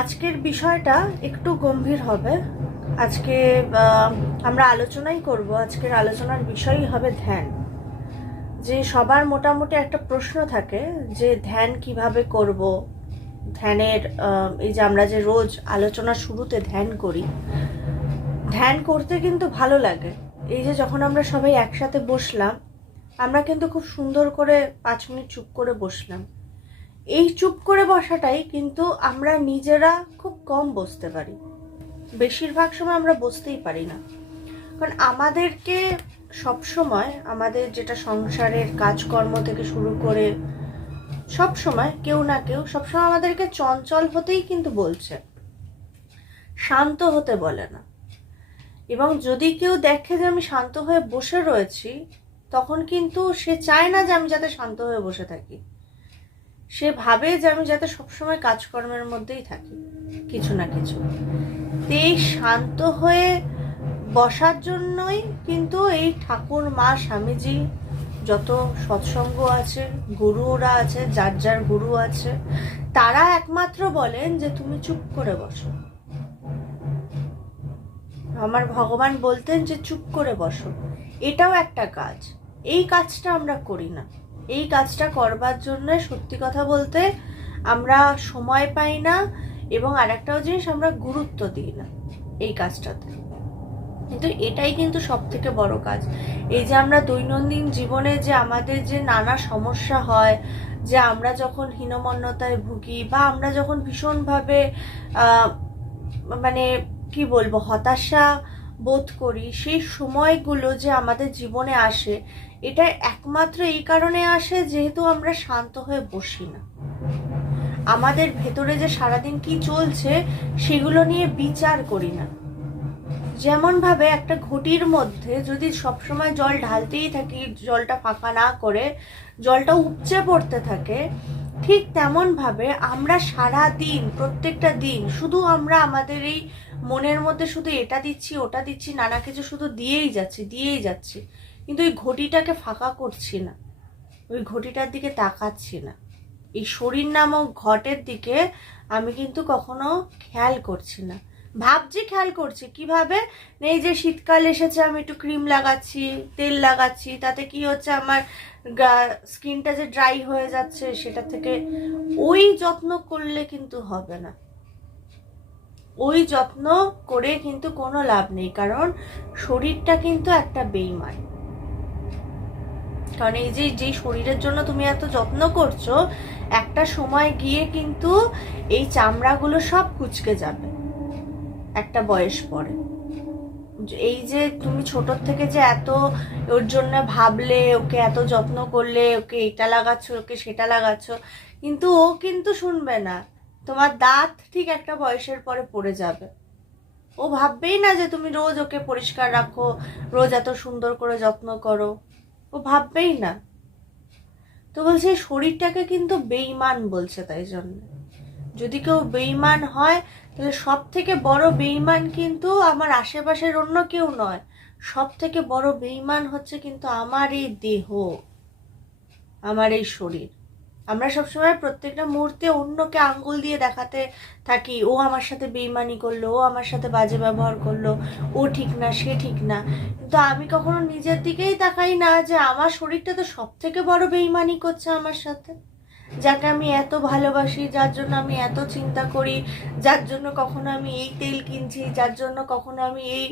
আজকের বিষয়টা একটু গম্ভীর হবে। আজকে আমরা আলোচনাই করব। আজকের আলোচনার বিষয়ই হবে ধ্যান। যে সবার মোটামুটি একটা প্রশ্ন থাকে যে ধ্যান কীভাবে করব? ধ্যানের এই যে আমরা যে রোজ আলোচনা শুরুতে ধ্যান করি, ধ্যান করতে কিন্তু ভালো লাগে। এই যে যখন আমরা সবাই একসাথে বসলাম, আমরা কিন্তু খুব সুন্দর করে পাঁচ মিনিট চুপ করে বসলাম। এই চুপ করে বসাটাই কিন্তু আমরা নিজেরা খুব কম বসতে পারি। বেশিরভাগ সময় আমরা বসতেই পারি না। কারণ আমাদেরকে সব সময় আমাদের যেটা সংসারের কাজকর্ম থেকে শুরু করে সব সময় কেউ না কেউ সবসময় আমাদেরকে চঞ্চল হতেই কিন্তু বলছে। শান্ত হতে বলে না। এবং যদি কেউ দেখে যে আমি শান্ত হয়ে বসে রয়েছি, তখন কিন্তু সে চায় না যে আমি যাতে শান্ত হয়ে বসে থাকি। সে ভাবে যে আমি যাতে সবসময় কাজকর্মের মধ্যেই থাকি, কিছু না কিছু। এই শান্ত হয়ে বসার জন্যই কিন্তু এই ঠাকুর, মা, স্বামীজি যত সৎসঙ্গ আছে, গুরুরা আছে, যার যার গুরু আছে, তারা একমাত্র বলেন যে তুমি চুপ করে বসো। আমার ভগবান বলতেন যে চুপ করে বসো। এটাও একটা কাজ। এই কাজটা আমরা করি না। এই কাজটা করবার জন্য সত্যি কথা বলতে আমরা সময় পাই না এবং আরেকটাও জিনিস আমরা গুরুত্ব দিই না এই কাজটাতে। কিন্তু এটাই কিন্তু সব থেকে বড় কাজ। এই যে আমরা দৈনন্দিন জীবনে যে আমাদের যে নানা সমস্যা হয়, যে আমরা যখন হীনমন্যতায় ভুগি বা আমরা যখন ভীষণভাবে মানে কি বলব, হতাশা বোধ করি সেই সময়গুলো যে আমাদের জীবনে আসে, এটা একমাত্র এই কারণে আসে যেহেতু আমরা শান্ত হয়ে বসি না। আমাদের ভেতরে যে সারাদিন কি চলছে সেগুলো নিয়ে বিচার করি না। যেমন ভাবে একটা ঘটির মধ্যে যদি সবসময় জল ঢালতেই থাকি, জলটা ফাঁকা না করে, জলটা উপচে পড়তে থাকে, ঠিক তেমন ভাবে আমরা সারা দিন প্রত্যেকটা দিন, শুধু আমরা আমাদের এই মনের মধ্যে শুধু এটা দিচ্ছি, ওটা দিচ্ছি, নানা কিছু শুধু দিয়েই যাচ্ছি দিয়েই যাচ্ছি। কিন্তু ওই ঘটিটাকে ফাঁকা করছি না। ওই ঘটিটার দিকে তাকাচ্ছি না। এই শরীর নামক ঘটের দিকে আমি কিন্তু কখনো খেয়াল করছি না। ভাবছি খেয়াল করছি, কীভাবে? এই যে শীতকাল এসেছে, আমি একটু ক্রিম লাগাচ্ছি, তেল লাগাচ্ছি, তাতে কি হচ্ছে আমার স্কিনটা যে ড্রাই হয়ে যাচ্ছে, সেটা থেকে ওই যত্ন করলে কিন্তু হবে না। ওই যত্ন করে কিন্তু কোনো লাভ নেই, কারণ শরীরটা কিন্তু একটা বেইমান। কারণ এই যে যেই শরীরের জন্য তুমি এত যত্ন করছ, একটা সময় গিয়ে কিন্তু এই চামড়াগুলো সব কুচকে যাবে, একটা বয়স পরে। এই যে তুমি ছোটোর থেকে যে এত ওর জন্য ভাবলে, ওকে এত যত্ন করলে, ওকে এটা লাগাচ্ছ, ওকে সেটা লাগাচ্ছ, কিন্তু ও কিন্তু শুনবে না। তোমার দাঁত ঠিক একটা বয়সের পরে পড়ে যাবে। ও ভাববেই না যে তুমি রোজ ওকে পরিষ্কার রাখো, রোজ এত সুন্দর করে যত্ন করো। ও ভাববেই না। তো বলছে শরীরটাকে কিন্তু বেইমান বলছে তাই জন্য। যদি কেউ বেইমান হয়, তাহলে সব থেকে বড় বেইমান কিন্তু আমার আশেপাশের অন্য কেউ নয়। সব থেকে বড় বেইমান হচ্ছে কিন্তু আমার এই দেহ, আমার এই শরীর। আমরা সবসময় প্রত্যেকটা মুহূর্তে অন্যকে আঙ্গুল দিয়ে দেখাতে থাকি। ও আমার সাথে বেইমানি করল, ও আমার সাথে বাজে ব্যবহার করল, ও ঠিক না, সে ঠিক না। কিন্তু আমি কখনো নিজের দিকেই তাকাই না যে আমার শরীরটা তো সব থেকে বড় বেইমানি করছে আমার সাথে। যাকে আমি এত ভালোবাসি, যার জন্য আমি এত চিন্তা করি, যার জন্য কখনো আমি এই তেল কিনছি, যার জন্য কখনো আমি এই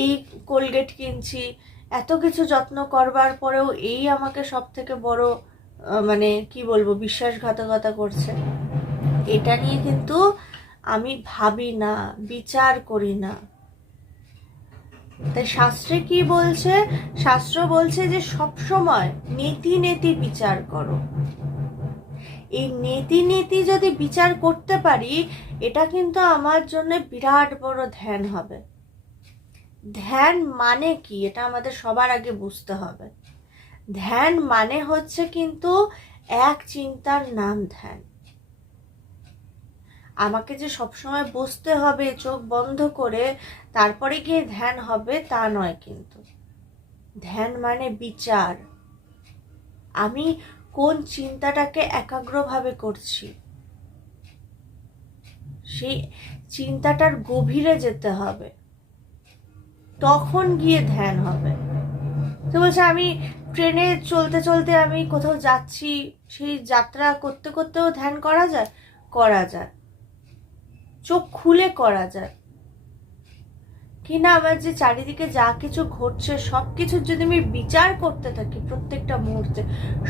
এই কোলগেট কিনছি। এত কিছু যত্ন করবার পরেও এই আমাকে সব থেকে বড় মানে কি বলব, বিশ্বাসঘাতকতা করছে। এটা নিয়ে কিন্তু আমি ভাবি না, বিচার করি না। তাই শাস্ত্রে কি বলছে? শাস্ত্র বলছে যে সব সময় নীতি নীতি বিচার করো। এই নীতি নীতি যদি বিচার করতে পারি, এটা কিন্তু আমার জন্য বিরাট বড় ধ্যান হবে। ধ্যান মানে কি? এটা আমাদের সবার আগে বুঝতে হবে। ধ্যান মানে হচ্ছে কিন্তু এক চিন্তার নাম ধ্যান। আমাকে যে সবসময় বসতে হবে, চোখ বন্ধ করে তারপরে গিয়ে ধ্যান হবে তা নয় কিন্তু। ধ্যান মানে বিচার। আমি কোন চিন্তাটাকে একাগ্রভাবে করছি? সেই চিন্তাটার গভীরে যেতে হবে। তখন গিয়ে ধ্যান হবে। তো বলছে, আমি ট্রেনে চলতে চলতে আমি কোথাও যাচ্ছি, সেই যাত্রা করতে করতেও ধ্যান করা যায় করা যায়। চোখ খুলে করা যায়। কিনা আমার যে চারিদিকে যা কিছু ঘটছে সব কিছুর যদি আমি বিচার করতে থাকি প্রত্যেকটা মুহূর্তে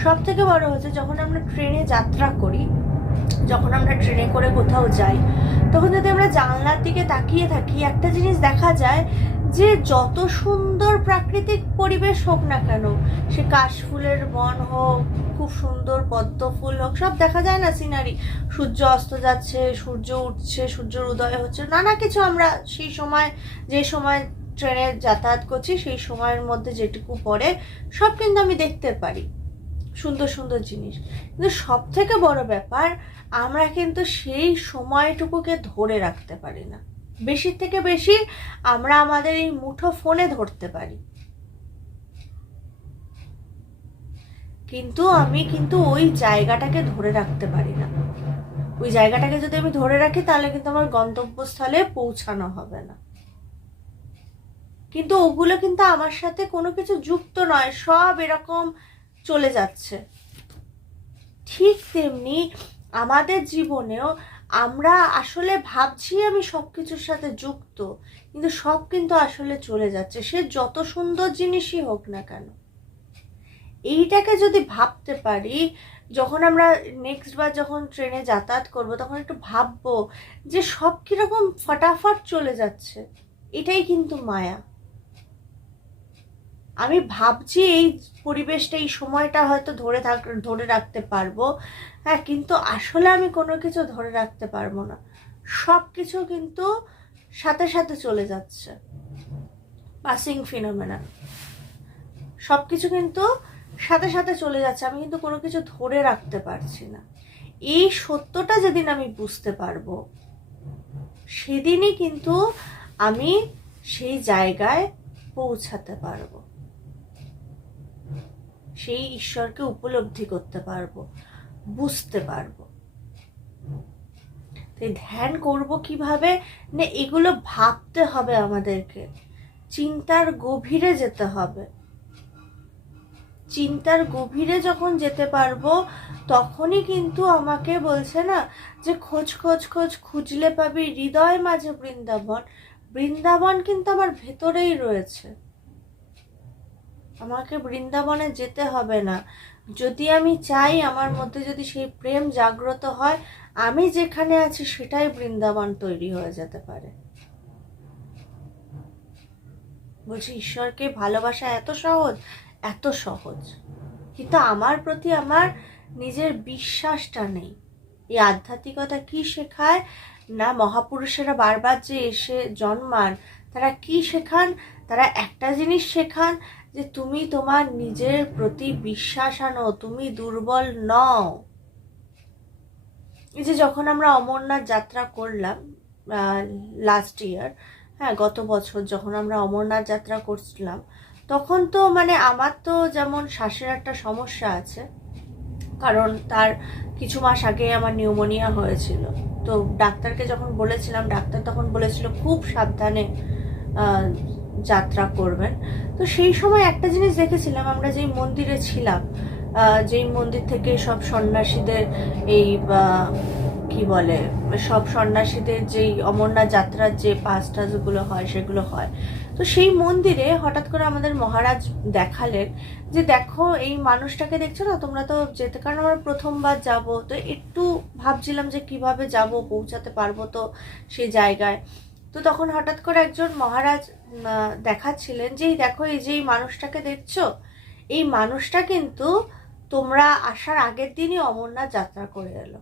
সব থেকে বড় হচ্ছে যখন আমরা ট্রেনে যাত্রা করি, যখন আমরা ট্রেনে করে কোথাও যাই, তখন যদি আমরা জানলার দিকে তাকিয়ে থাকি, একটা জিনিস দেখা যায় যে যত সুন্দর প্রাকৃতিক পরিবেশ হোক না কেন, সে কাশফুলের বন হোক, খুব সুন্দর পদ্ম ফুল হোক, সব দেখা যায় না সিনারি। সূর্য অস্ত যাচ্ছে, সূর্য উঠছে সূর্যের উদয় হচ্ছে, নানা কিছু আমরা সেই সময়, যে সময় ট্রেনে যাতায়াত করছি, সেই সময়ের মধ্যে যেটুকু পড়ে, সব কিন্তু আমি দেখতে পারি। সুন্দর সুন্দর জিনিস। কিন্তু সব থেকে বড় ব্যাপার, আমরা কিন্তু সেই সময়টুকুকে ধরে রাখতে পারি না। বেশি থেকে বেশি আমরা আমাদের এই মুঠো ফোনে ধরতে পারি। কিন্তু আমি কিন্তু ওই জায়গাটাকে ধরে রাখতে পারি না। ওই জায়গাটাকে যদি আমি ধরে রাখি, তাহলে কিন্তু আমার গন্তব্যস্থলে পৌঁছানো হবে না। কিন্তু ওগুলো কিন্তু আমার সাথে কোনো কিছু যুক্ত নয়, সব এরকম চলে যাচ্ছে। ঠিক তেমনি আমাদের জীবনেও আমরা আসলে ভাবছি আমি সব কিছুর সাথে যুক্ত, কিন্তু সব কিন্তু আসলে চলে যাচ্ছে। সে যত সুন্দর জিনিসই হোক না কেন। এইটাকে যদি ভাবতে পারি, যখন আমরা নেক্সট বার যখন ট্রেনে যাতায়াত করব, তখন একটু ভাববো যে সব কীরকম ফটাফট চলে যাচ্ছে। এটাই কিন্তু মায়া। আমি ভাবছি এই পরিবেশটা, এই সময়টা হয়তো ধরে থাক, ধরে রাখতে পারব। হ্যাঁ কিন্তু আসলে আমি কোনো কিছু ধরে রাখতে পারব না। সব কিছু কিন্তু সাথে সাথে চলে যাচ্ছে। পাসিং ফিনোমেনা সব কিছু কিন্তু সাথে সাথে চলে যাচ্ছে। আমি কিন্তু কোনো কিছু ধরে রাখতে পারছি না। এই সত্যটা যেদিন আমি বুঝতে পারব, সেদিনই কিন্তু আমি সেই জায়গায় পৌঁছাতে পারব। সেই ঈশ্বরকে উপলব্ধি করতে পারব, বুঝতে পারব। তাই ধ্যান করব কীভাবে? না, এগুলো ভাবতে হবে আমাদেরকে। চিন্তার গভীরে যেতে হবে। চিন্তার গভীরে যখন যেতে পারব, তখনই কিন্তু আমাকে বলছে না যে, খোঁজ খোঁজ খোঁজ, খুঁজলে পাবি হৃদয় মাঝে বৃন্দাবন। বৃন্দাবন কিন্তু আমার ভেতরেই রয়েছে। আমাকে বৃন্দাবনে যেতে হবে না। যদি আমি চাই আমার মধ্যে যদি সেই প্রেম জাগ্রত হয়, আমি যেখানে আছি সেটাই বৃন্দাবন তৈরি হয়ে যেতে পারে। বলছি, ঈশ্বরকে ভালোবাসা এত সহজ? এত সহজ। কিন্তু আমার প্রতি আমার নিজের বিশ্বাসটা নেই। এই আধ্যাত্মিকতা কি শেখায়? না, মহাপুরুষেরা বারবার যে এসে জন্মান, তারা কি শেখান? তারা একটা জিনিস শেখান যে তুমি তোমার নিজের প্রতি বিশ্বাস আনো, তুমি দুর্বল নও। এই যে যখন আমরা অমরনাথ যাত্রা করলাম লাস্ট ইয়ার হ্যাঁ গত বছর যখন আমরা অমরনাথ যাত্রা করছিলাম, তখন তো মানে আমার তো যেমন শ্বাসের একটা সমস্যা আছে, কারণ তার কিছু মাস আগে আমার নিউমোনিয়া হয়েছিল। তো ডাক্তারকে যখন বলেছিলাম, ডাক্তার তখন বলেছিল, খুব সাবধানে যাত্রা করবেন। তো সেই সময় একটা জিনিস দেখেছিলাম, আমরা যেই মন্দিরে ছিলাম যেই মন্দির থেকে সব সন্ন্যাসীদের এই কি বলে, সব সন্ন্যাসীদের যেই অমরনাথ যাত্রার যে পাস টাসগুলো হয়, সেগুলো হয়। তো সেই মন্দিরে হঠাৎ করে আমাদের মহারাজ দেখালেন যে, দেখো, এই মানুষটাকে দেখছ না? তোমরা তো যেতে, কারণ আমরা প্রথমবার যাব। তো একটু ভাবছিলাম যে, কীভাবে যাব, পৌঁছাতে পারব তো সেই জায়গায়। তো তখন হঠাৎ করে একজন মহারাজ দেখাচ্ছিলেন যে দেখো, এই যে এই মানুষটাকে দেখছ? এই মানুষটা কিন্তু তোমরা আসার আগের দিনই অমরনাথ যাত্রা করে এলো।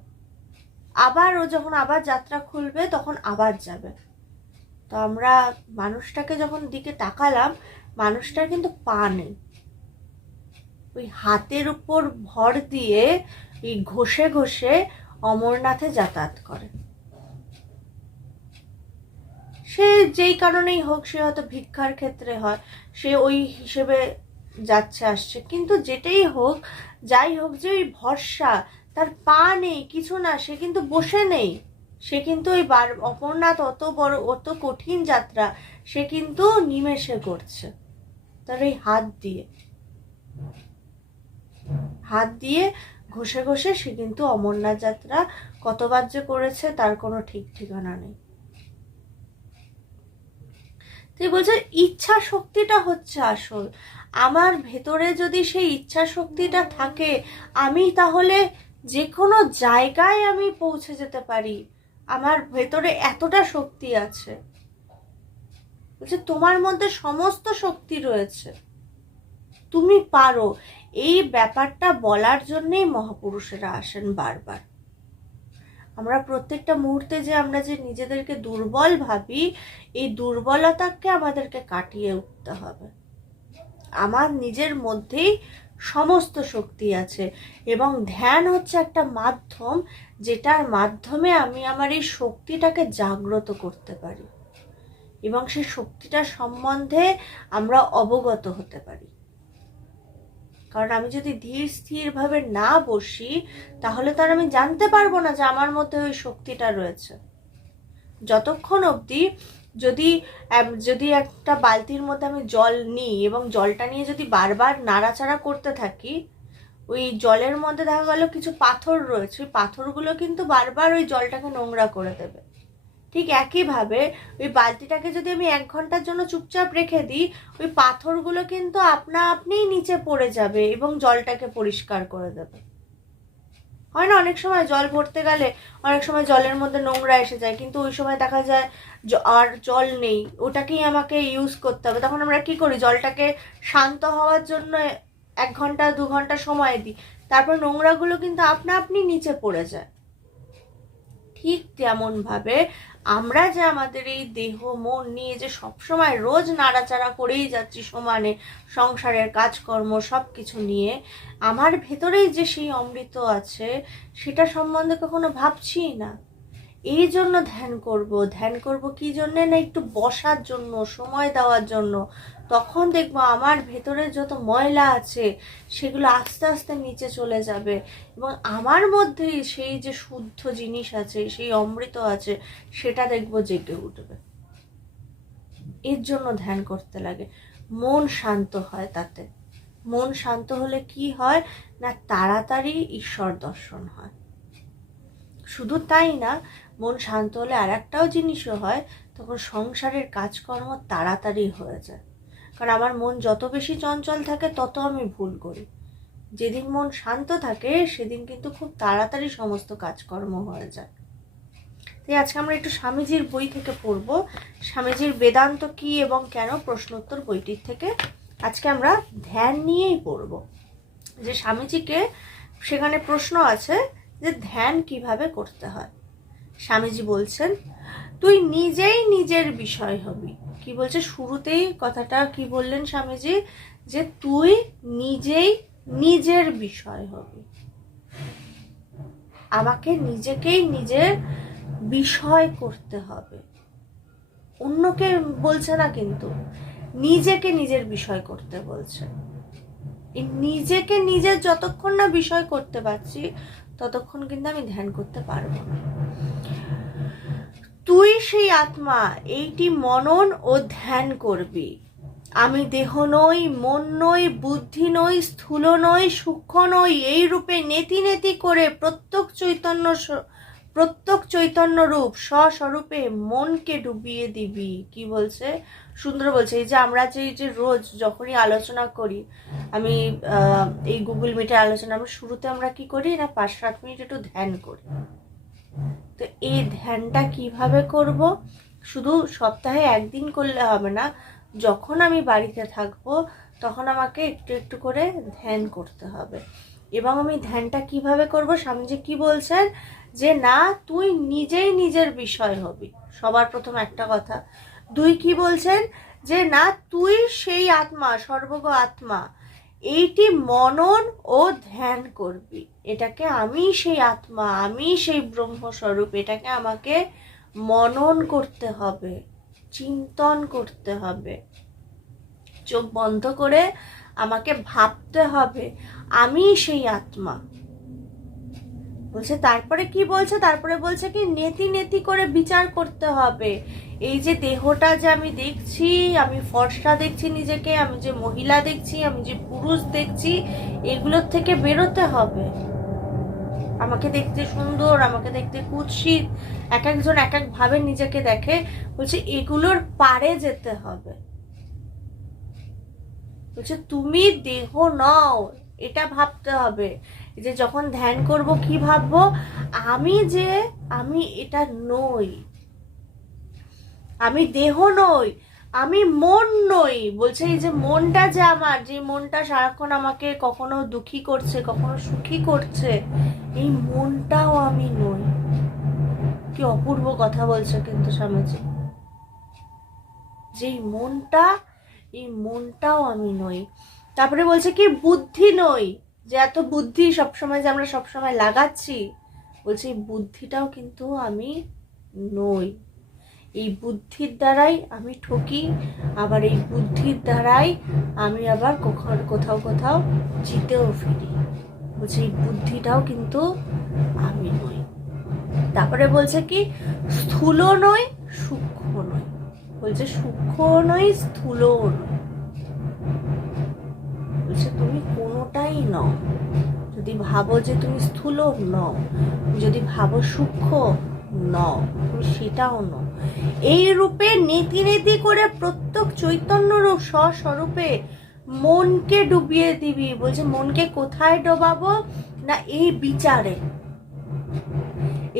আবার ও যখন আবার যাত্রা খুলবে, তখন আবার যাবে। তো আমরা মানুষটাকে যখন দিকে তাকালাম, মানুষটার কিন্তু পা নেই। ওই হাতের উপর ভর দিয়ে এই ঘষে ঘষে অমরনাথে যাতায়াত করে। সে যেই কারণেই হোক, সে হয়তো ভিক্ষার ক্ষেত্রে হয়, সে ওই হিসেবে যাচ্ছে, আসছে। কিন্তু যেটাই হোক, যাই হোক, যে ওই ভরসা, তার পা নেই, কিছু না, সে কিন্তু বসে নেই। সে কিন্তু ওই বার অমরনাথ অত বড়, অত কঠিন যাত্রা, সে কিন্তু নিমেষে করছে। তার এই হাত দিয়ে। হাত দিয়ে ঘষে ঘষে সে কিন্তু অমরনাথ যাত্রা কতবার যে করেছে, তার কোনো ঠিক ঠিকানা নেই। তুই বলছে ইচ্ছা শক্তিটা হচ্ছে আসল। আমার ভেতরে যদি সেই ইচ্ছা শক্তিটা থাকে, আমি তাহলে যে কোনো জায়গায় আমি পৌঁছে যেতে পারি। আমার ভেতরে এতটা শক্তি আছে। বলছে তোমার মধ্যে সমস্ত শক্তি রয়েছে। তুমি পারো। এই ব্যাপারটা বলার জন্যেই মহাপুরুষেরা আসেন বারবার। আমরা প্রত্যেকটা মুহূর্তে যে আমরা যে নিজেদেরকে দুর্বল ভাবি, এই দুর্বলতাকে আমাদেরকে কাটিয়ে উঠতে হবে। আমার নিজের মধ্যেই সমস্ত শক্তি আছে এবং ধ্যান হচ্ছে একটা মাধ্যম, যেটার মাধ্যমে আমি আমার এই শক্তিটাকে জাগ্রত করতে পারি এবং সেই শক্তিটার সম্বন্ধে আমরা অবগত হতে পারি। কারণ আমি যদি ধীর স্থিরভাবে না বসি, তাহলে তো আর আমি জানতে পারব না যে আমার মধ্যে ওই শক্তিটা রয়েছে। যতক্ষণ অবধি যদি যদি একটা বালতির মধ্যে আমি জল নিই এবং জলটা নিয়ে যদি বারবার নাড়াচাড়া করতে থাকি, ওই জলের মধ্যে দেখা গেল কিছু পাথর রয়েছে, ওই পাথরগুলো কিন্তু বারবার ওই জলটাকে নোংরা করে দেবে। ঠিক একইভাবে ওই বালতিটাকে যদি আমি এক ঘণ্টার জন্য চুপচাপ রেখে দিই, ওই পাথরগুলো কিন্তু আপনা আপনিই নিচে পড়ে যাবে এবং জলটাকে পরিষ্কার করে দেবে। হয় না? অনেক সময় জল ভরতে গেলে অনেক সময় জলের মধ্যে নোংরা এসে যায়, কিন্তু ওই সময় দেখা যায় আর জল নেই। ওটাকেই আমাকে ইউজ করতে হবে। তখন আমরা কি করি? জলটাকে শান্ত হওয়ার জন্য এক ঘণ্টা, দু ঘণ্টা সময় দিই। তারপর নোংরাগুলো কিন্তু আপনা আপনি নিচে পড়ে যায়। ঠিক তেমনভাবে আমরা যে আমাদের এই দেহ, মন নিয়ে যে সবসময় রোজ নাড়াচাড়া করেই যাচ্ছি সমানে, সংসারের কাজকর্ম সব কিছু নিয়ে, আমার ভেতরেই যে সেই অমৃত আছে, সেটা সম্বন্ধে কখনো ভাবছি না। এই জন্য ধ্যান করব। ধ্যান করব কি জন্যে? না একটু বসার জন্য, সময় দেওয়ার জন্য তখন দেখব আমার ভেতরে যত ময়লা আছে, সেগুলো আস্তে আস্তে নিচে চলে যাবে। এবং আমার মধ্যেই সেই যে শুদ্ধ জিনিস আছে, সেই অমৃত আছে, সেটা দেখব জেগে উঠবে। এর জন্য ধ্যান করতে লাগে। মন শান্ত হয় তাতে। মন শান্ত হলে কি হয়? না, তাড়াতাড়ি ঈশ্বর দর্শন হয়। শুধু তাই না, মন শান্ত হলে আর একটাও জিনিসও হয়, তখন সংসারের কাজকর্ম তাড়াতাড়ি হয়ে যায়। কারণ আমার মন যত বেশি চঞ্চল থাকে, তত আমি ভুল করি। যেদিন মন শান্ত থাকে, সেদিন কিন্তু খুব তাড়াতাড়ি সমস্ত কাজকর্ম হয়ে যায়। তাই আজকে আমরা একটু স্বামীজির বই থেকে পড়ব। স্বামীজির বেদান্ত কি এবং কেন প্রশ্নোত্তর বইটির থেকে আজকে আমরা ধ্যান নিয়েই পড়ব। যে স্বামীজিকে সেখানে প্রশ্ন আছে যে ধ্যান কীভাবে করতে হয়? স্বামীজি বলছেন, তুই নিজেই নিজের বিষয় হবি। কি বলছে? শুরুতেই কথাটা কি বললেন স্বামীজি? যে তুই নিজেই নিজের বিষয় হবি। আমাকে নিজেকেই নিজের বিষয় করতে হবে। অন্যকে বলছে না কিন্তু, নিজেকে নিজের বিষয় করতে বলছে। নিজেকে নিজের যতক্ষণ না বিষয় করতে পারছি, ততক্ষণ কিন্তু আমি ধ্যান করতে পারব না। তুই সেই আত্মা, এইটি মনন ও ধ্যান করবি। আমি দেহ নই, মন নই, বুদ্ধি নই, স্থূল নই, সূক্ষ্ম নই, এই রূপে নেতি নেতি করে প্রত্যেক চৈতন্য প্রত্যেক চৈতন্য রূপ স্বস্বরূপে মনকে ডুবিয়ে দিবি। কি বলছে? সুন্দর বলছে, এই যে আমরা যে যে রোজ যখনই আলোচনা করি, আমি এই গুগল মিটে আলোচনা, আমরা শুরুতে আমরা কি করি? না, পাঁচ সাত মিনিট একটু ধ্যান করি। তো এই ধ্যানটা কীভাবে করব? শুধু সপ্তাহে একদিন করলে হবে না। যখন আমি বাড়িতে থাকব, তখন আমাকে একটু একটু করে ধ্যান করতে হবে। এবং আমি ধ্যানটা কীভাবে করব? স্বামীজি কি বলছেন? যে না, তুই নিজেই নিজের বিষয় হবি। সবার প্রথম একটা কথা। দুই কি বলছেন? যে না, তুই সেই আত্মা সর্বগ আত্মা এইটি মনন ও ধ্যান করবি। এটাকে আমি সেই আত্মা আমি সেই ব্রহ্মস্বরূপ, এটাকে আমাকে মনন করতে হবে, চিন্তন করতে হবে। চোখ বন্ধ করে আমাকে ভাবতে হবে আমি সেই আত্মা। বলছে, তারপরে কি বলছে? তারপরে বলছে কি, নেতি নেতি করে বিচার করতে হবে। এই যে দেহটা যে আমি দেখছি, আমি ফর্সা দেখছি নিজেকে, আমি যে মহিলা দেখছি, আমি যে পুরুষ দেখছি, এগুলোর থেকে বেরোতে হবে। আমাকে দেখতে সুন্দর, আমাকে দেখতে কুৎসিত এক একজন এক এক ভাবে নিজেকে দেখে বলছে, এগুলোর পারে যেতে হবে। বলছে, তুমি দেহ নও, এটা ভাবতে হবে। যে যখন ধ্যান করব কি ভাববো? আমি যে আমি এটা নই। আমি দেহ নই, আমি মন নই, বলছে এই যে মনটা যে আমার, যে মনটা সারাক্ষণ আমাকে কখনো দুঃখী করছে, কখনো সুখী করছে, এই মনটাও আমি নই। কি অপূর্ব কথা বলছে কিন্তু স্বামীজি। যে মনটা, এই মনটাও আমি নই। তারপরে বলছে কি, বুদ্ধি নই। যে এত বুদ্ধি সবসময় যে আমরা সবসময় লাগাচ্ছি, বলছি বুদ্ধিটাও কিন্তু আমি নই। এই বুদ্ধির দ্বারাই আমি ঠকি, আবার এই বুদ্ধির দ্বারাই আমি আবার কখন, কোথাও কোথাও জিতেও ফিরি। বলছে এই বুদ্ধিটাও কিন্তু আমি নই। তারপরে বলছে কি স্থূল নই, সূক্ষ্ম নই। বলছে সূক্ষ্ম নই, স্থূলও নই। বলছে, তুমি কোনোটাই নও। যদি ভাবো যে তুমি স্থূল নও, যদি ভাবো সূক্ষ্ম নও, তুমি সেটাও নও। এই রূপে নেতি নেতি করে প্রত্যেক চৈতন্য রূপ স্বস্বরূপে মনকে ডুবিয়ে দিবি। বলছে, মনকে কোথায় ডোবাবো? না, এই বিচারে।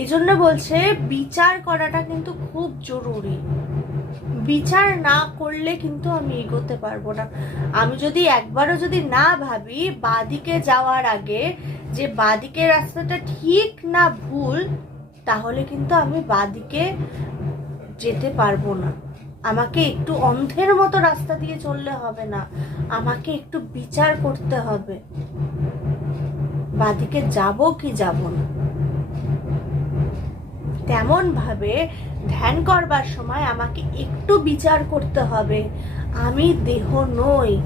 এই জন্য বলছে, বিচার করাটা কিন্তু খুব জরুরি। বিচার না করলে কিন্তু আমি এগোতে পারব না। আমি যদি একবারও যদি না ভাবি, বাদিকে যাওয়ার আগে যে বাদিকে রাস্তাটা ঠিক না ভুল, তাহলে কিন্তু আমি বাদিকে যেতে পারব না। আমাকে একটু অন্ধের মতো রাস্তা দিয়ে চললে হবে না। আমাকে একটু বিচার করতে হবে। বাদিকে যাব কি যাব না। তেমন ভাবে ধ্যান করবার সময় আমাকে একটু বিচার করতে হবে। আমি দেহ নই।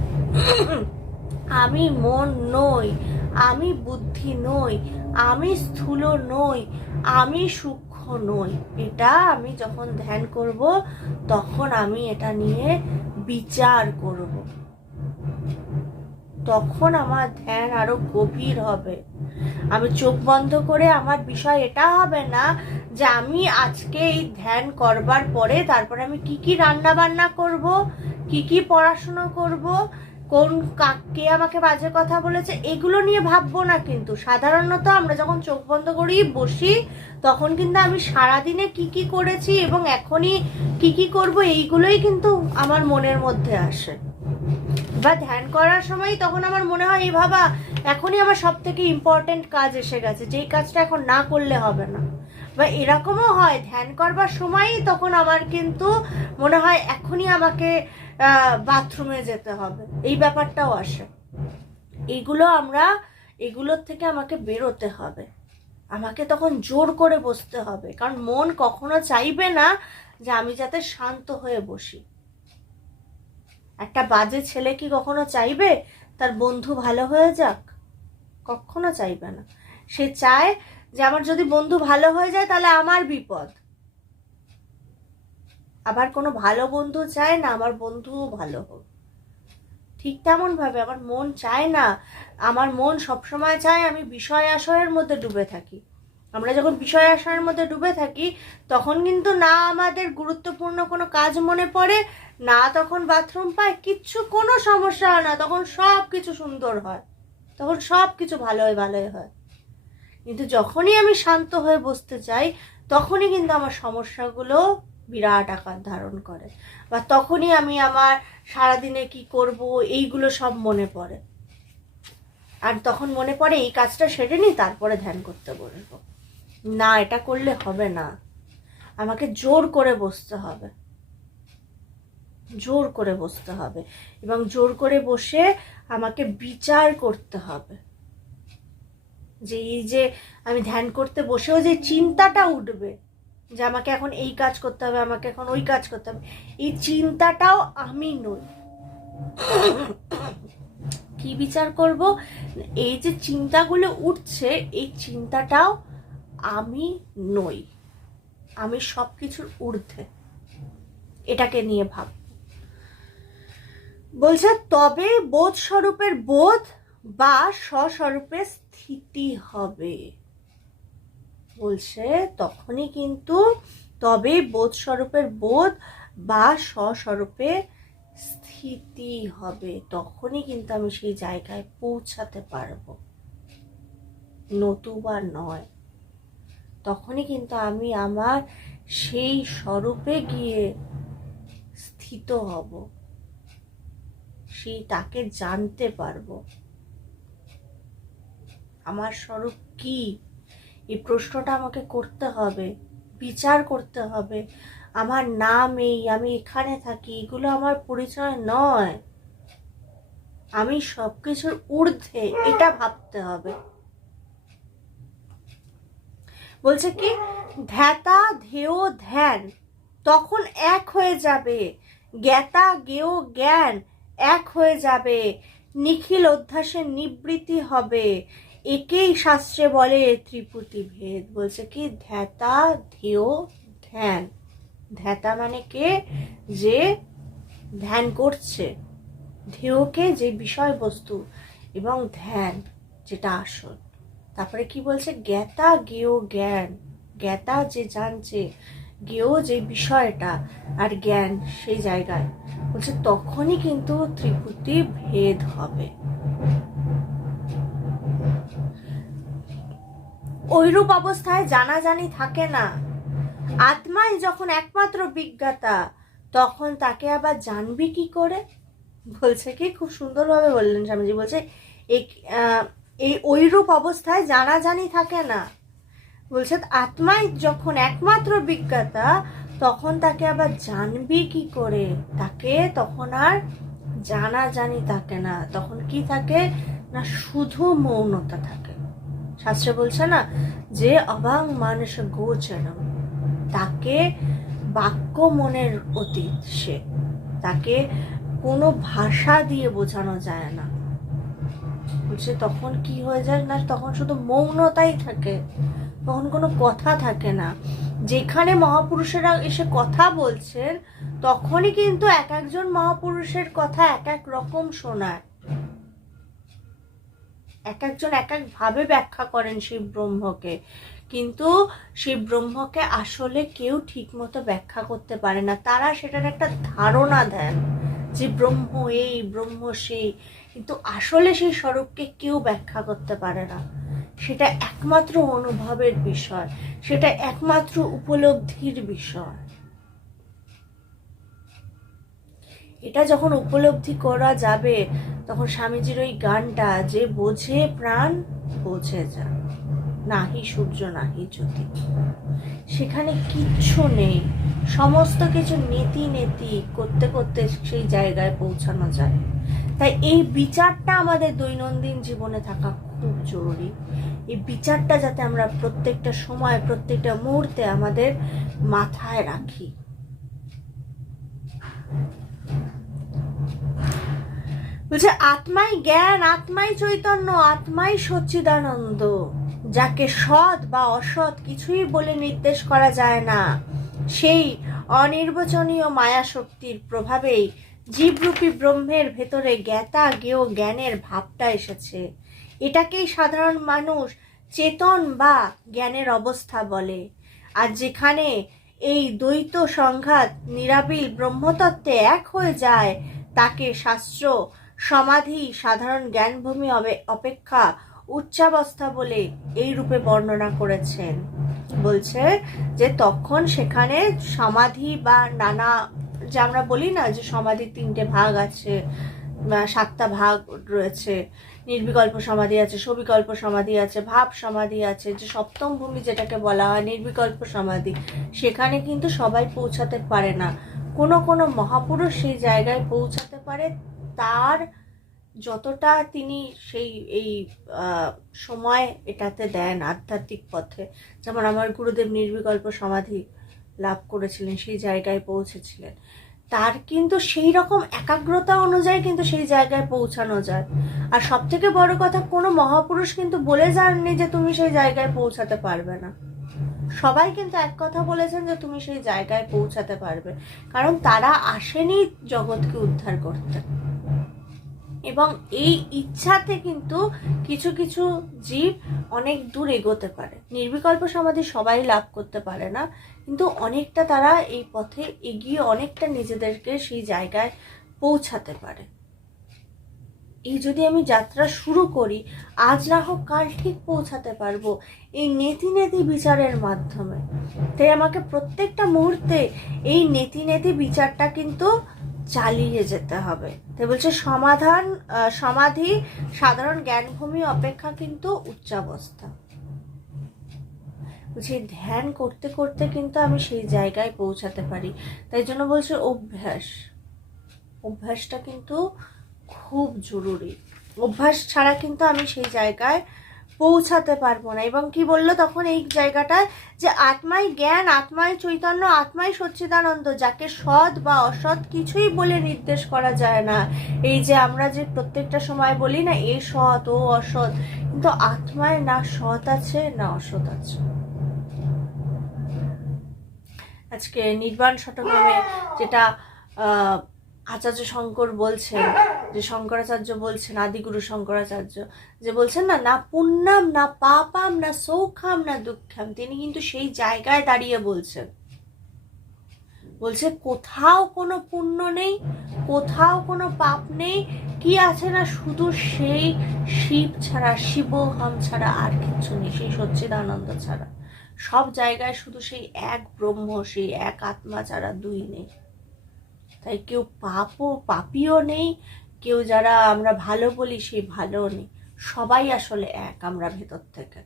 আমি মন নই। আমি বুদ্ধি নই। আমি স্থূল নই। আমি সূক্ষ্ম নই। এটা আমি যখন ধ্যান করব, তখন আমি এটা নিয়ে বিচার করব। তখন আমার ধ্যান আরও গভীর হবে। আমি চোখ বন্ধ করে আমার বিষয় এটা হবে না যে আমি আজকে এই ধ্যান করবার পরে তারপরে আমি কি কি রান্না বান্না করব, কি কি পড়াশুনো করব, কোন কে আমাকে বাজে কথা বলেছে, এগুলো নিয়ে ভাববো না কিন্তু। সাধারণত আমরা যখন চোখ বন্ধ করি বসি, তখন কিন্তু আমি সারাদিনে কি কি করেছি এবং এখনই কি কি করব, এইগুলোই কিন্তু আমার মনের মধ্যে আসে। বা ধ্যান করার সময় তখন আমার মনে হয়, এই ভাবা, এখনই আমার সব থেকে ইম্পর্টেন্ট কাজ এসে গেছে, যেই কাজটা এখন না করলে হবে না। বা এরকমও হয়, ধ্যান করবার সময়ই তখন আমার কিন্তু মনে হয়, এখনই আমাকে বাথরুমে যেতে হবে। এই ব্যাপারটাও আসে। এইগুলো আমরা, এগুলোর থেকে আমাকে বেরোতে হবে। আমাকে তখন জোর করে বসতে হবে। কারণ মন কখনো চাইবে না যে আমি যাতে শান্ত হয়ে বসি। একটা বাজে ছেলে কি কখনো চাইবে? তার বন্ধু ভালো হয়ে যাক? কখনো চাইবে না। সে চায় যে আমার যদি বন্ধু ভালো হয়ে যায় তাহলে আমার বিপদ। আবার কোনো ভালো বন্ধু চায় না, আমার বন্ধুও ভালো হোক। ঠিক তেমন ভাবে আমার মন চায় না, আমার মন সবসময় চায় আমি বিষয় আশয়ের মধ্যে ডুবে থাকি। আমরা যখন বিষয় আসার মধ্যে ডুবে থাকি, তখন কিন্তু না আমাদের গুরুত্বপূর্ণ কোনো কাজ মনে পড়ে, না তখন বাথরুম পায়, কিচ্ছু কোনো সমস্যা হয় না, তখন সব কিছু সুন্দর হয়। তখন সব কিছু ভালোই ভালোই হয়। কিন্তু যখনই আমি শান্ত হয়ে বসতে চাই, তখনই কিন্তু আমার সমস্যাগুলো বিরাট আকার ধারণ করে। বা তখনই আমি আমার সারাদিনে কি করব, এইগুলো সব মনে পড়ে। আর তখন মনে পড়ে, এই কাজটা সেরে নিই, তারপরে ধ্যান করতে বলব না, এটা করলে হবে না। আমাকে জোর করে বসতে হবে। জোর করে বসতে হবে। এবং জোর করে বসে আমাকে বিচার করতে হবে। যে এই যে আমি ধ্যান করতে বসেও যে চিন্তাটা উঠবে, যে আমাকে এখন এই কাজ করতে হবে, আমাকে এখন ওই কাজ করতে হবে, এই চিন্তাটাও আমি নই। কি বিচার করব? এই যে চিন্তাগুলো উঠছে, এই চিন্তাটাও আমি নই। আমি সব কিছুর ঊর্ধ্বে। এটাকে নিয়ে ভাব। বলছে, তবে বোধ স্বরূপের বোধ বা স্বস্বরূপের স্থিতি হবে। বলছে, তখনই কিন্তু তবে বোধ স্বরূপের বোধ বা স্বস্বরূপে স্থিতি হবে। তখনই কিন্তু আমি সেই জায়গায় পৌঁছাতে পারব। নতুবা নয়। তখনই কিন্তু আমি আমার সেই স্বরূপে গিয়ে স্থিত হব। সেই তাকে জানতে পারব। আমার স্বরূপ কি? এই প্রশ্নটা আমাকে করতে হবে, বিচার করতে হবে। আমার নাম এই, আমি এখানে থাকি, এগুলো আমার পরিচয় নয়। আমি সবকিছুর ঊর্ধ্বে, এটা ভাবতে হবে। বলছে কি, ধ্যাতা ধেয় ধ্যান, তখন এক হয়ে যাবে। জ্ঞাতা গেয় জ্ঞান, এক হয়ে যাবে। নিখিল অধ্যাসের নিবৃত্তি হবে। একেই শাস্ত্রে বলে ত্রিপুটি ভেদ। বলছে কি, ধ্যাতা ধেয় ধ্যান। ধ্যাতা মানে কে? যে ধ্যান করছে। ধেয়কে যে বিষয়বস্তু এবং ধ্যান, যেটা আসল। তারপরে কি বলছে? জ্ঞাতা জ্ঞেয় জ্ঞান। জ্ঞাতা যে জানছে জ্ঞেয় যে বিষয়টা আর জ্ঞান সেই জায়গায়। বলছে তখনই কিন্তু ত্রিপুটি ভেদ হবে। ওইরূপ অবস্থায় জানাজানি থাকে না। আত্মাই যখন একমাত্র বিজ্ঞাতা তখন তাকে আবার জানবি কি করে? বলছে কি? খুব সুন্দরভাবে বললেন স্বামীজি। বলছে আহ, এই ওইরূপ অবস্থায় জানাজানি থাকে না। বলছে, আত্মাই যখন একমাত্র বিজ্ঞাতা, তখন তাকে আবার জানবি কি করে? তাকে তখন আর জানা জানি থাকে না। তখন কি থাকে? না, শুধু মৌনতা থাকে। শাস্ত্রে বলছে না, যে অবাং মানুষ গোচরম, তাকে বাক্য মনের অতীত সে। তাকে কোনো ভাষা দিয়ে বোঝানো যায় না। বলছে, তখন কি হয়ে যায় না? তখন শুধু মৌনতাই থাকে, তখন কোনো কথা থাকে না। যেখানে মহাপুরুষেরা এসে কথা বলছেন, তখনই কিন্তু এক একজন মহাপুরুষের কথা এক এক রকম শোনায়। এক একজন এক এক ভাবে ব্যাখ্যা করেন শিব ব্রহ্মকে। কিন্তু শিব ব্রহ্মকে আসলে কেউ ঠিক মতো ব্যাখ্যা করতে পারে না। তারা সেটার একটা ধারণা দেন যে ব্রহ্ম এই, ব্রহ্ম সেই। কিন্তু আসলে সেই স্বরূপকে কেউ ব্যাখ্যা করতে পারে না। সেটা একমাত্র অনুভবের বিষয়, সেটা একমাত্র উপলব্ধির বিষয়। এটা যখন উপলব্ধি করা যাবে, তখন স্বামীজির ওই গানটা, যে বোঝে প্রাণ, বোঝে যা, নাহি সূর্য, নাহি জ্যোতি। সেখানে কিচ্ছু নেই। সমস্ত কিছু নেতি নেতি করতে করতে সেই জায়গায় পৌঁছানো যায়। তাই এই বিচারটা আমাদের দৈনন্দিন জীবনে থাকা খুব জরুরি। এই বিচারটা যাতে আমরা প্রত্যেকটা সময়, প্রত্যেকটা মুহূর্তে আমাদের মাথায় রাখি। বলছে, আত্মাই জ্ঞান, আত্মাই চৈতন্য, আত্মাই সচ্চিদানন্দ। যাকে সৎ বা অসৎ কিছুই বলে নির্দেশ করা যায় না, সেই অনির্বচনীয় মায়া শক্তির প্রভাবেই জীবরূপী ব্রহ্মের ভেতরে জ্ঞাতা জ্ঞেয় জ্ঞানের ভাবটা এসেছে। এটাকেই সাধারণ মানুষ চেতন বা জ্ঞানের অবস্থা বলে। আর যেখানে এই দ্বৈত সংঘাত নিরাবিল ব্রহ্মতত্ত্বে এক হয়ে যায়, তাকে শাস্ত্র সমাধি সাধারণ জ্ঞানভূমি অপেক্ষা উচ্চাবস্থা বলে এই রূপে বর্ণনা করেছেন। বলছে যে তখন সেখানে সমাধি বা নানা যে আমরা বলি না যে সমাধির তিনটে ভাগ আছে সাতটা ভাগ রয়েছে, নির্বিকল্প সমাধি আছে, সবিকল্প সমাধি আছে, ভাব সমাধি আছে, যে সপ্তম ভূমি যেটাকে বলা হয় নির্বিকল্প সমাধি, সেখানে কিন্তু সবাই পৌঁছাতে পারে না। কোনো কোনো মহাপুরুষ সেই জায়গায় পৌঁছাতে পারে, তার যতটা তিনি সেই, এই সময় এটাতে দেন আধ্যাত্মিক পথে। যেমন আমার গুরুদেব নির্বিকল্প সমাধি লাভ করেছিলেন, সেই জায়গায় পৌঁছেছিলেন। তার কিন্তু সেই রকম একাগ্রতা অনুযায়ী কিন্তু সেই জায়গায় পৌঁছানো যায়। আর সব থেকে বড় কথা, কোনো মহাপুরুষ কিন্তু বলে যাননি যে তুমি সেই জায়গায় পৌঁছাতে পারবে না। সবাই কিন্তু এক কথা বলেছেন যে তুমি সেই জায়গায় পৌঁছাতে পারবে। কারণ তারা আসেনি জগৎকে উদ্ধার করতে। এবং এই ইচ্ছাতে কিন্তু কিছু কিছু জীব অনেক দূর এগোতে পারে। নির্বিকল্প সমাধি সবাই লাভ করতে পারে না, কিন্তু অনেকটা তারা এই পথে এগিয়ে অনেকটা নিজেদেরকে সেই জায়গায় পৌঁছাতে পারে। এই যদি আমি যাত্রা শুরু করি, আজ না হোক কাল ঠিক পৌঁছাতে পারব এই নেতি নেতি বিচারের মাধ্যমে। তাই আমাকে প্রত্যেকটা মুহূর্তে এই নেতি নেতি বিচারটা কিন্তু চালিয়ে যেতে হবে। তাই বলছে সমাধান সমাধি, সাধারণ জ্ঞানভূমি অপেক্ষা কিন্তু উচ্চাবস্থা। বলছি ধ্যান করতে করতে কিন্তু আমি সেই জায়গায় পৌঁছাতে পারি। তাই জন্য বলছে অভ্যাস। অভ্যাসটা কিন্তু খুব জরুরি। অভ্যাস ছাড়া কিন্তু আমি সেই জায়গায় পৌঁছাতে পারব না। এবং কি বলল তখন এই জায়গাটায় যে আত্মাই জ্ঞান, আত্মাই চৈতন্য, আত্মাই সচ্চিদানন্দ, যাকে সৎ বা অসৎ কিছুই বলে নির্দেশ করা যায় না। এই যে আমরা যে প্রত্যেকটা সময় বলি না, এ সৎ, ও অসৎ, কিন্তু আত্মায় না সৎ আছে, না অসৎ আছে। আজকে নির্বাণ শতকমে যেটা আচার্য শঙ্কর বলছেন, যে শঙ্করাচার্য বলছেন, আদিগুরু শঙ্করাচার্য, যে বলছেন না না পুণ্যাম, না পাপাম, না সৌখাম, না দুঃখাম। তিনি কিন্তু সেই জায়গায় দাঁড়িয়ে বলছেন। বলছে, কোথাও কোনো পুণ্য নেই, কোথাও কোনো পাপ নেই, কি আছে না শুধু সেই শিব ছাড়া, শিবহম ছাড়া আর কিচ্ছু নেই, সেই সচ্চিদানন্দ ছাড়া? সব জায়গায় শুধু সেই এক ব্রহ্ম, সেই এক আত্মা ছাড়া দুই নেই। তাই কেউ পাপও, পাপিও নেই, কেউ যারা আমরা ভালো বলি সেই ভালো নেই। সবাই আসলে এক আমরা ভেতর থেকে।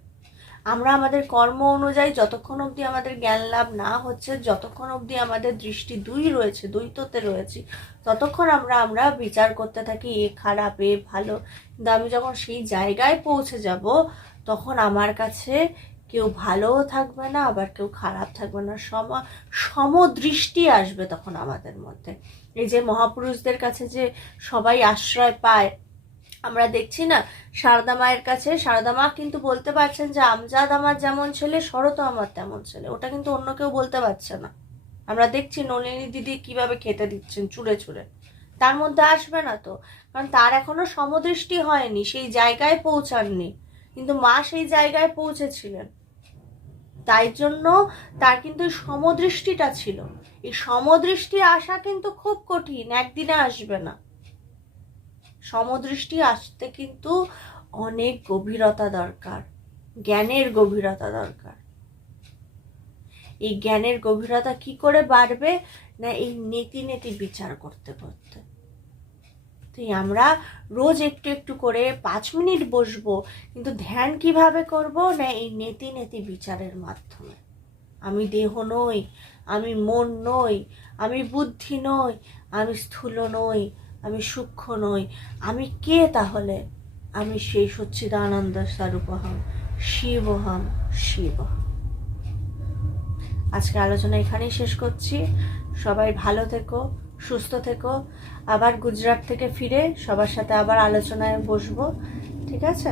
আমরা আমাদের কর্ম অনুযায়ী যতক্ষণ অবধি আমাদের জ্ঞান লাভ না হচ্ছে, যতক্ষণ অবধি আমাদের দৃষ্টি দুই রয়েছে দ্বৈততে রয়েছে, ততক্ষণ আমরা আমরা বিচার করতে থাকি এ খারাপ, এ ভালো। কিন্তু আমি যখন সেই জায়গায় পৌঁছে যাব, তখন আমার কাছে কেউ ভালোও থাকবে না, আবার কেউ খারাপ থাকবে না, সম, সমদৃষ্টি আসবে তখন আমাদের মধ্যে। এই যে মহাপুরুষদের কাছে যে সবাই আশ্রয় পায়, আমরা দেখছি না, সারদা মায়ের কাছে, সারদা মা কিন্তু বলতে পারছেন যে, আমজাদ আমার যেমন ছেলে শরত আমার তেমন ছেলে। ওটা কিন্তু অন্য কেউ বলতে পারছে না। আমরা দেখছি নলিনী দিদি কীভাবে খেতে দিচ্ছেন চুড়ে চুড়ে তার মধ্যে আসবে না তো। কারণ তার এখনও সমদৃষ্টি হয়নি, সেই জায়গায় পৌঁছাননি। কিন্তু মা সেই জায়গায় পৌঁছেছিলেন। তাই জন্য তার কিন্তু সমদৃষ্টিটা ছিল। এই সমদৃষ্টি আসা কিন্তু খুব কঠিন, একদিনে আসবে না। সমদৃষ্টি আসতে কিন্তু অনেক গভীরতা দরকার, জ্ঞানের গভীরতা দরকার। এই জ্ঞানের গভীরতা কি করে বাড়বে? না এই নেতি নেতি বিচার করতে করতে। তাই আমরা রোজ একটু একটু করে পাঁচ মিনিট বসবো, কিন্তু ধ্যান কীভাবে করব? না, এই নেতি নেতি বিচারের মাধ্যমে। আমি দেহ নই, আমি মন নই, আমি বুদ্ধি নই, আমি স্থূল নই, আমি সূক্ষ্ম নই। আমি কে তাহলে? আমি সেই সচ্চিদানন্দ স্বরূপহম, শিবহম শিবহম। আজকে আলোচনা এখানেই শেষ করছি। সবাই ভালো থেকো, সুস্থ থেকো। আবার গুজরাট থেকে ফিরে সবার সাথে আবার আলোচনায় বসবো, ঠিক আছে?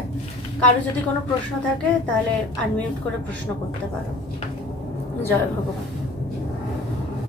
কারও যদি কোনো প্রশ্ন থাকে তাহলে আনমিউট করে প্রশ্ন করতে পারো। জয় ভগবান।